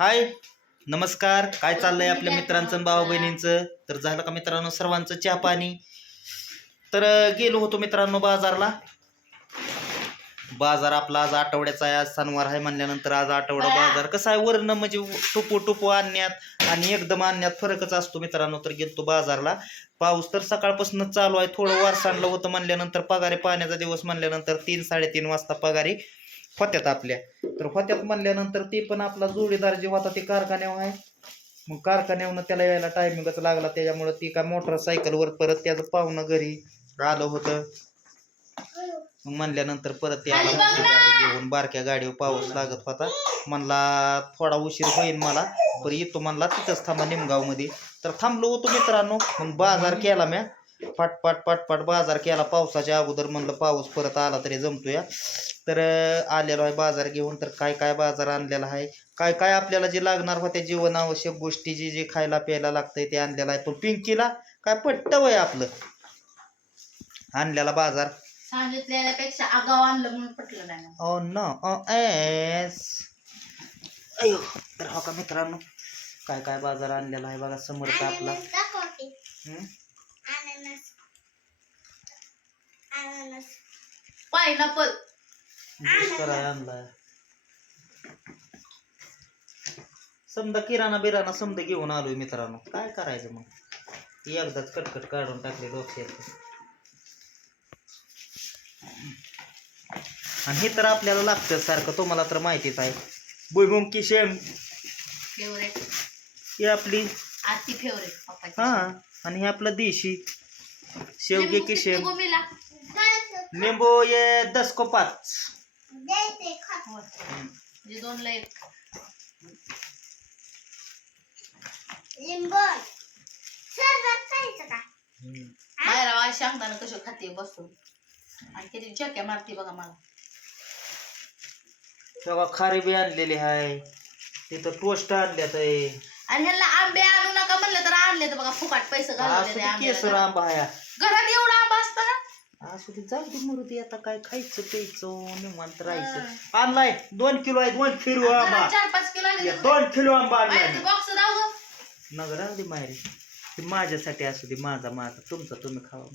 हाय. नमस्कार. काय चाललंय आपल्या मित्रांचं भाऊ बहिणींचं तर झालं का मित्रांनो सर्वांचं चहा पाणी? तर गेलो होतो मित्रांनो बाजारला. बाजार आपला आज आठवड्याचा आहे. आज सणवार आहे म्हणल्यानंतर आज आठवडा बाजार. कसं आहे वरण म्हणजे टुपू टुपू आणण्यात आणि एकदम आणण्यात फरकच असतो मित्रांनो. तर गेलतो बाजारला. पाऊस तर सकाळपासूनच चालू आहे. थोडं वारसांडलं होतं म्हणल्यानंतर पगारी पाण्याचा दिवस म्हणल्यानंतर तीन साडेतीन वाजता पगारी होत्यात आपल्या. तर होत्यात म्हणल्यानंतर ते पण आपला जोडीदार जे होता ते कारखान्यावर आहे. मग कारखान्यावरनं त्याला यायला टायमिंगच लागला. त्याच्यामुळं ती काय मोटरसायकलवर परत त्याचं पाहुणं घरी आलं होतं. मग म्हणल्यानंतर परत ते आला. मोठी गाडी घेऊन बारक्या गाडीवर पाऊस लागत होता. म्हणला थोडा उशीर होईल मला पण येतो म्हणला तिथंच थांबा निमगावमध्ये. तर थांबलो होतो मित्रांनो. मग बाजार केला म्या. पाट पाट पाट पाट बाजार केला पावसाच्या अगोदर म्हणलं पाऊस परत आला तरी जमतोया. तर आलेलो आहे बाजार घेऊन. तर काय काय बाजार आणलेला आहे? काय काय आपल्याला जे लागणार होत्या जीवनावश्यक गोष्टी जे जे खायला प्यायला लागतंय ते आणलेलं आहे. पण पिंकीला काय पट्ट वय आपलं? आणलेला बाजार. सांगितलेल्यापेक्षा आगाव आणलं म्हणून पटलं नाही. ओ नो एस. अयो तर हो का मित्रांनो काय काय बाजार आणलेला आहे बघा समोरचा आपला. हम्म? पायनॅपल ज्यूस कराय आणलाय. समजा किराणा बिराणा समजा घेऊन आलोय मित्रांनो. काय करायचं मग? एकदाच कटकट काढून टाकले डोक्यात. आणि हे तर आपल्याला लागतं सारखं. तुम्हाला तर माहितीच आहे. भुईमुंग की शेंग? फेवरेट ही आपली आती फेवरेट पप्पाची. हा आणि हे आपलं देशी. शेवगे लिंबू की शेंग गोमीला? लिंबू ये दस को पाच. हो. म्हणजे दोनला एक. बाहेर आवाज़ सांगताना कसं खाते बसून. आणि किती चक्या मारते बघा मला. तेव्हा खारी बी आणलेली आहे तिथं टोस्ट आणल्यात आहे. आणि ह्यांना आंबे आणू नका म्हणलं तर आणले तर बघा. फुकाट पैसे. केसर आंबा आहे. घरात एवढा आंबा असता ना असू दे जाऊ दे मुरुदी आता काय खायचं प्यायचं निवांत राहायचं. आणलाय दोन किलो आहे दोन किलो आंबा. घरात चार पाच किलो या दोन किलो आंबा आणलाय बॉक्स राहू गं. नग राहू दे माहेरी. ते माझ्यासाठी असू दे माझा माझा. तुमचा तुम्ही खावा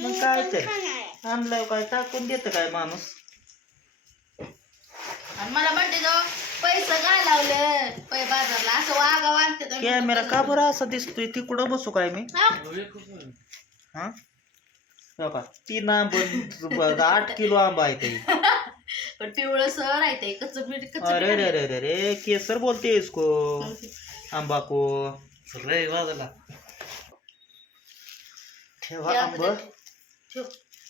मग काय तर आणलाय काय टाकून देतं काय माणूस? आणि मला म्हणते जो पैसे घालवलं. पै बाजारला असं वागा वागते तर कॅमेरा का बरं असा दिसतोय? तिकडं बसू काय मी? हा? हा? तीन आंबा आठ किलो आंबा आहे ते. पण पिवळं सर आहे ते कच्च मीठ कच्च अरे रे रे रे रे केसर बोलते इसको आंबा को? ठेवा आंब.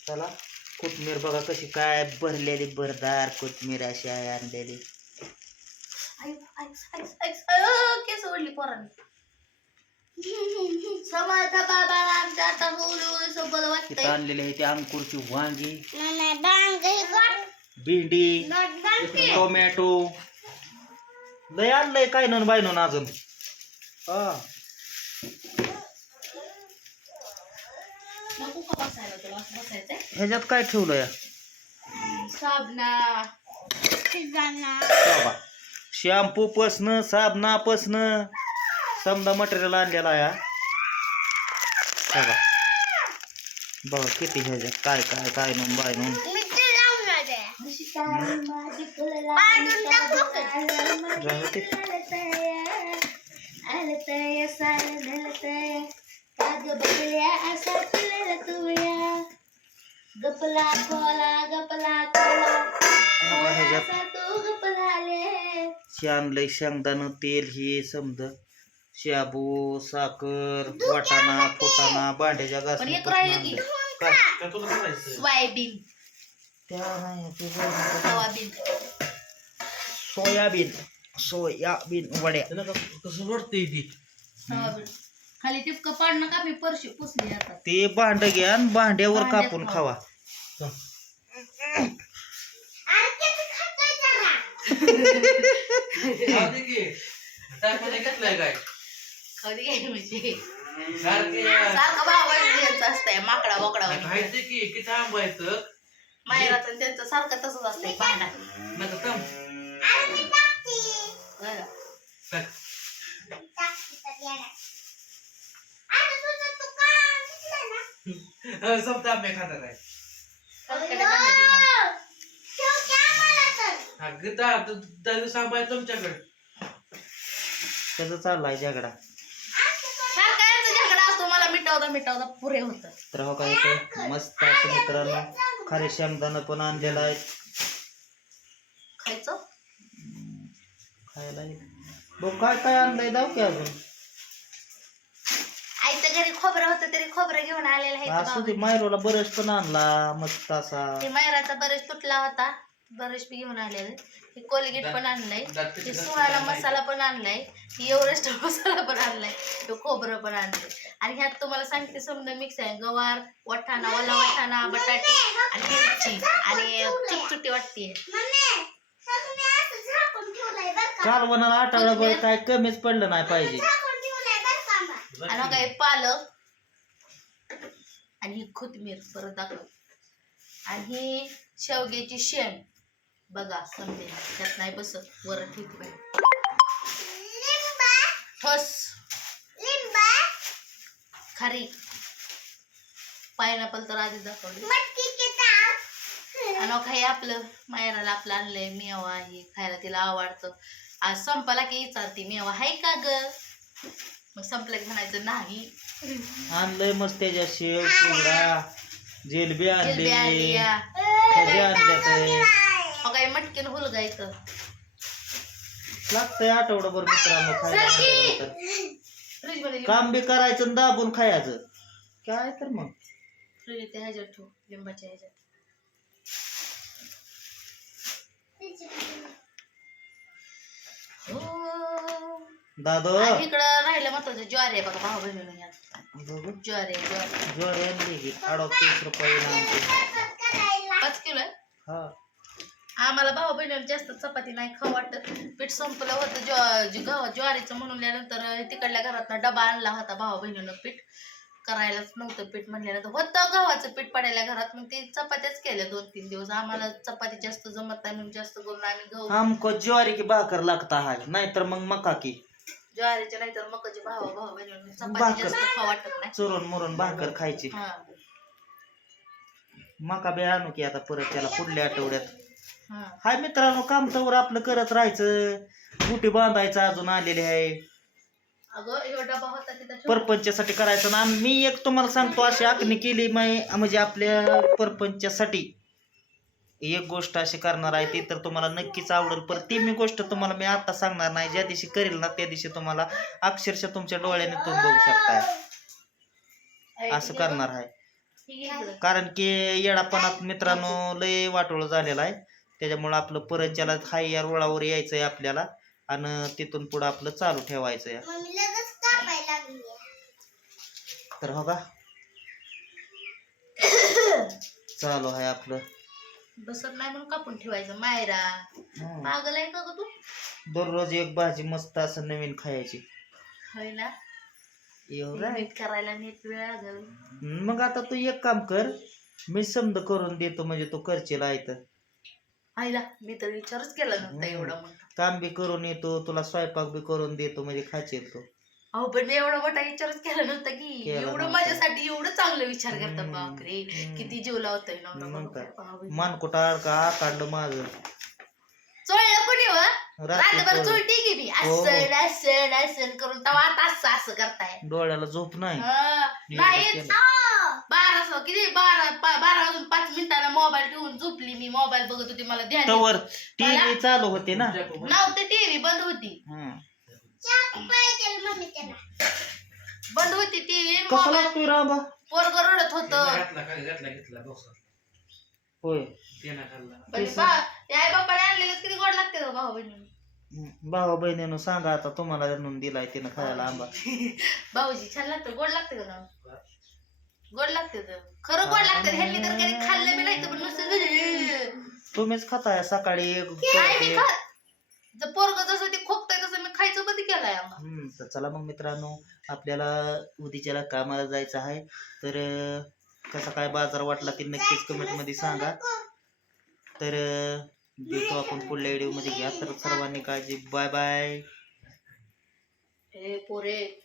चला. कोथमीर बघा कशी काय भरलेली भरदार कोथमीर अशी आहे आणलेली. केस ओढली पोरांनी. समर्थ बाबा आमच्या आता बोलू सोबत तिथं वाटतंय आणलेली आहे ती अंकुरची वांगी भेंडी इकडं टोमॅटो. लय आणलंय काय नन बाय नन अजून? हा. नको का बसायला तुला? असं बसायचंय? ह्याच्यात काय ठेवलंय? साबणा. बाबा शॅम्पू पसनं साबणापासनं समजा मटेरियल आणलेला आहे हा. बघा बघा किती ह्याच्यात काय काय काय नन बाय दे. गपला खोला गपला आणलंय शेंगदाणं तेल हे समज शाबू साखर वाटाणा फुटाणा भांड्याच्या पण एक राहिलं की काय? सोयाबीन. त्या नाही, ते बरं. सोयाबीन. सोयाबीन. सोयाबीन वड्या. सोयाबीन. खाली टिपक पाडणं का मी परशी पुसली आता. ते भांड घ्या आणि भांड्यावर भांड्यात कापून खावा. खावा कधी घ्यायची म्हणजे? सारखं असतंय माकडा बोकडा माहेराचं त्यांचं सारखं तसंच असतंय भांडा बरं. समजा आंबे खातात आहे. हा सांभाळ तुमच्याकडे. त्याचं चाललाय झगडा सारखा यांचा झगडा असतो मला मिटवता मिटवता पुरे होत तर हो काय मस्त असं मित्रांनो. खाली शेंगदाणं पण आणलेलं आहे खायचं? खायला बघ काय काय आणलंय? जाऊ की अजून. आईच्या घरी खोबरं होतं तरी खोबरं घेऊन आलेलं आहे असू. मायरोला बरंच पण आणला मस्त असा. ते मायराचा बरेच तुटला होता. बरेच घेऊन आलेलं. हे कोलगेट पण आणलंय. हे सुहाळा मसाला पण आणलाय. ही एव्हरेस्ट मसाला पण आणलाय. तो खोबरं पण आणलंय. आणि ह्यात तुम्हाला सांगते समजा मिक्स आहे. गवार वाटाणा ओला वाटाणा बटाटे आणि मिरची. आणि चुटचुटी वाटते. कालवणाला आठवडाभर काय कमीच पडलं नाही पाहिजे. आणि हे पालक. आणि ही कोथिंबीर. परत दाखव. आणि ही शेवग्याची शेंग. बघा समजेल त्यात नाही बसत. वर ठीक आहे ठोस. खारी. पायनॅपल तर आधी दाखवली हे आपलं? मायराला आपलं आणलंय. मेवा आहे. खायला तिला आवडतं. आज संपाला की विचारते मेवा आहे का ग? मग संपलं की म्हणायचं नाही. आणलंय मस्त त्याच्या शेव चिवडा जिलबी आणली. जिलबी आणली या. खजे आणल्यात काही मटकीन हुलगा इथं लागतंय आठवडाभर मित्रांनो खायला म्हणल्यानंतर. फ्रीजमध्ये काम बी करायचं आणि दाबून खायचं. काय तर मग. फ्रीज ते ह्याच्यात ठेव लिंबाच्या ह्याच्यात. हो. दादो. आणि इकडं राहिलं महत्वाचं ज्वारी आहे बघा भाऊ बघू. ज्वारी आहे, ज्वारी. ज्वारी आणली की अडतीस रुपये आम्हाला भाऊ बहिणीला जास्त चपाती नाही खाऊ वाटत. पीठ संपलं होतं ज्वा गव्हा ज्वारीचं म्हणल्यानंतर तिकडल्या घरातनं डबा आणला होता भाऊ बहिणीनं पीठ. करायलाच नव्हतं पीठ म्हणल्यानंतर होतं गव्हाचं पीठ पडायला घरात मग ते चपात्याच केल्या दोन तीन दिवस. आम्हाला चपाती जास्त जमत नाही म्हणून जास्त करून आम्ही गहू आमको ज्वारी की भाकर लागता हा नाहीतर मग मका की. ज्वारीच्या नाहीतर मकाचे भाऊ भाऊ बहिणीनं चपाती भाकर. जास्त खाऊ वाटत नाही. चुरून मुरून भाकर खायची. हा. मका बी आणू की आता परत त्याला पुढल्या आठवड्यात. हाय मित्रांनो काम तर आपलं करत राहायचं. गुटी बांधायचं अजून आलेले आहे. परपंचासाठी करायचं ना. आणि मी एक तुम्हाला सांगतो अशी आखणी केली म्हणजे आपल्या परपंचासाठी. एक गोष्ट अशी करणार आहे ती तर तुम्हाला नक्कीच आवडेल. पण ती मी गोष्ट तुम्हाला मी आता सांगणार नाही. ज्या दिवशी करेल ना त्या दिवशी तुम्हाला अक्षरशः तुमच्या डोळ्याने तुम्ही बघू शकताय. असं करणार आहे. कारण की येडापणात मित्रांनो लय वाटोळ झालेला आहे. त्याच्यामुळं आपलं परत ज्याला हाय या रुळावर यायचंय आपल्याला आणि तिथून पुढं आपलं चालू ठेवायचं आहे तर हो का? चालू आहे आपलं. बसत नाही म्हणून कापून ठेवायचं मायरा. हं. पागल आहे का ग तू? दररोज एक भाजी मस्त असं नवीन खायची. होय ना? एवढं आहे. नीट करायला नीट वेळ लागल. मग आता तू एक काम कर मी समज करून देतो म्हणजे तू करशील आहे तर. आईला मी तर विचारच केला नव्हता. एवढा म्हणून काम बी करून येतो तुला स्वयंपाक बी करून देतो म्हणजे खाशील तू अहो पण एवढा मोठा विचारच केला नव्हता की केला एवढं नव्हता. माझ्यासाठी एवढं चांगलं विचार करता हम्म. बापरे. किती जीव लावतोय नवरा मग बरोबर. काय? बापरे. मान कुठं का काढलं माझं चोळलं कोणी व रात्रभर रात्री चोळटी की मी हो. असं असं असं करून तवा आता असं असं करताय डोळ्याला झोप नाही हा, केलं. बारा सो किती बारा पा- बारा वाजून पाच मिनिटाला मोबाईल ठेवून झोपली मी मोबाईल बघत होती मला ध्यान तवर. टीव्ही चालू होते ना? नव्हते टीव्ही बंद होती. हं. बंद होती टीव्ही कसं लागतोय राबा? पोरग रडत होत. घातला खाली घातला घेतला बसा. होय. देना खाल्ला. आई बाप्पाने आणलेलं किती गोड लागते गं भाऊ बहिणी. भावा बहिणीनं सांगा आता तुम्हाला आणून दिलाय तिनं खायला आंबा. भाऊजी छान लागतं गोड लागते का ना गोड लागते तर. खरं गोड लागतं ह्यांनी तर कधी खाल्लं बी नाही तर पण नुसतं तुम्हीच खाताय सकाळी एक नाही मी एक- खात. जर पोरग जसं ते खोकताय तसं मी खायचं बंद केलंय आम्हाला हम्म, तर चला मग मित्रांनो आपल्याला उद्याच्याला कामाला जायचं आहे. तर अं, कसा काय बाजार वाटला ते नक्कीच कमेंटमध्ये सांगा. तर अं, भेटू आपण पुढल्या व्हिडिओमध्ये घ्या तर सर्वांनी काळजी. Bye bye. हे पोरे.